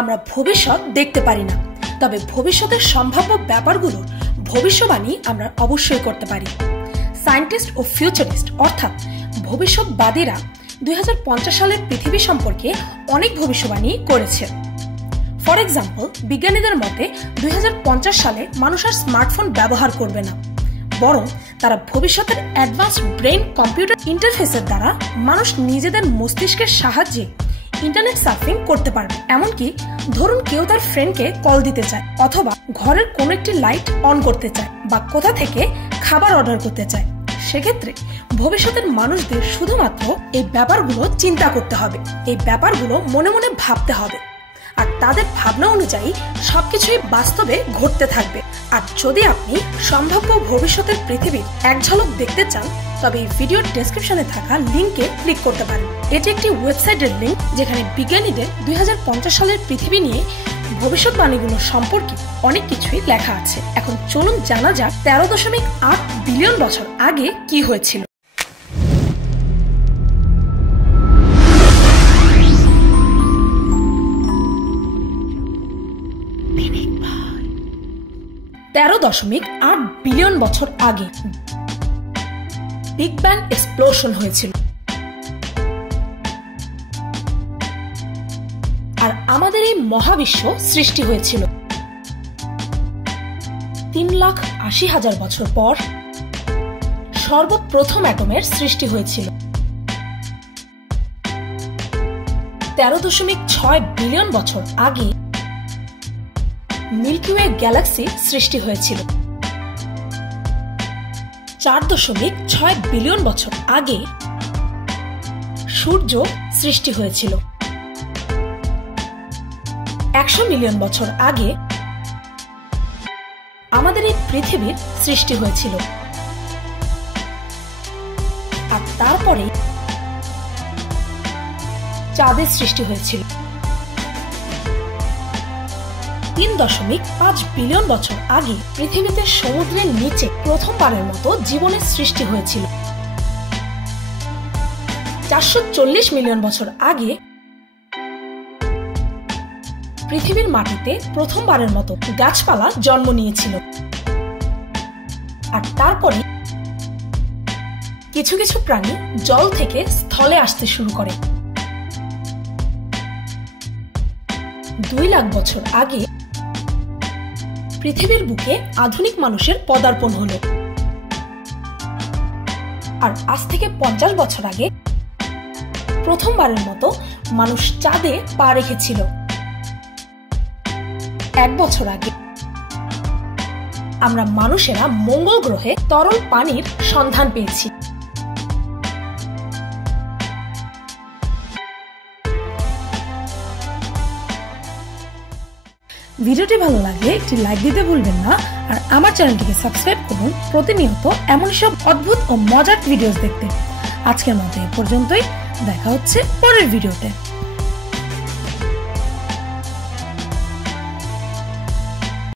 আমরা ভবিষ্যৎ দেখতে পারি না, তবে ভবিষ্যতের সম্ভাব্য ব্যাপারগুলোর ভবিষ্যবাণী আমরা অবশ্যই করতে পারি। সায়েন্টিস্ট ও ফিউচারিস্ট অর্থাৎ ভবিষ্যৎবাদীরা 2050 সালের পৃথিবী সম্পর্কে অনেক ভবিষ্যবাণী করেছে। ফর এক্সাম্পল, বিজ্ঞানীদের মতে 2050 সালে মানুষ আর স্মার্টফোন ব্যবহার করবে না, বরং তারা ভবিষ্যতের অ্যাডভান্স ব্রেন কম্পিউটার ইন্টারফেসের দ্বারা মানুষ নিজেদের মস্তিষ্কের সাহায্যে ইন্টারনেট সার্ফিং করতে পারবে। এমনকি ধরুন কেউ তার ফ্রেন্ডকে কল দিতে চায়, অথবা ঘরের কোনো একটি লাইট অন করতে চায়, বা কোথা থেকে খাবার অর্ডার করতে চায়, সেক্ষেত্রে ভবিষ্যতের মানুষদের শুধুমাত্র এই ব্যাপারগুলো চিন্তা করতে হবে, এই ব্যাপারগুলো মনে মনে ভাবতে হবে, আর তাদের ভাবনা অনুযায়ী সবকিছুই বাস্তবে ঘটতে থাকবে। আর যদি আপনি সম্ভাব্য ভবিষ্যতের পৃথিবীর এক ঝলক দেখতে চান, তবে এই ভিডিওর ডেসক্রিপশনে থাকা লিঙ্কে ক্লিক করতে পারেন। এটি একটি ওয়েবসাইটের লিঙ্ক, যেখানে বিজ্ঞানীদের 2050 সালের পৃথিবী নিয়ে ভবিষ্যৎবাণীগুলো সম্পর্কে অনেক কিছুই লেখা আছে। এখন চলুন জানা যাক 13.8 বিলিয়ন বছর আগে কি হয়েছিল। $13.8 বিলিয়ন বছর আগে বিগ ব্যাং এক্সপ্লোশন হয়েছিল, আর আমাদের এই মহাবিশ্ব সৃষ্টি হয়েছিল। 3,80,000 বছর পর সর্বপ্রথম অ্যাটমের সৃষ্টি হয়েছিল। 13.6 বিলিয়ন বছর আগে মিল্কি ওয়ে গ্যালাক্সি সৃষ্টি হয়েছিল। 4.6 বিলিয়ন বছর আগে সূর্য সৃষ্টি হয়েছিল। 100 মিলিয়ন বছর আগে আমাদের এই পৃথিবীর সৃষ্টি হয়েছিল, আর তারপরে চাঁদের সৃষ্টি হয়েছিল। 3.5 বিলিয়ন বছর আগে পৃথিবীতে সমুদ্রের নিচে প্রথমবারের মতো জীবনের সৃষ্টি হয়েছিল। 440 মিলিয়ন বছর আগে পৃথিবীর মাটিতে প্রথমবারের মতো গাছপালা জন্ম নিয়েছিল, আর তারপরে কিছু কিছু প্রাণী জল থেকে স্থলে আসতে শুরু করে। 2 লাখ বছর আগে পৃথিবীর বুকে আধুনিক মানুষের পদার্পণ হলো, আর আজ থেকে 50 বছর আগে প্রথমবারের মতো মানুষ চাঁদে পা রেখেছিল। 1 বছর আগে আমরা মানুষেরা মঙ্গল গ্রহে তরল পানির সন্ধান পেয়েছি। ভিডিওটি ভালো লাগলে একটি লাইক দিতে ভুলবেন না, আর আমার চ্যানেলটিকে সাবস্ক্রাইব করুন প্রতিনিয়ত এমন সব অদ্ভুত ও মজার ভিডিওস দেখতে। আজকের মতো এ পর্যন্তই, দেখা হচ্ছে পরের ভিডিওতে।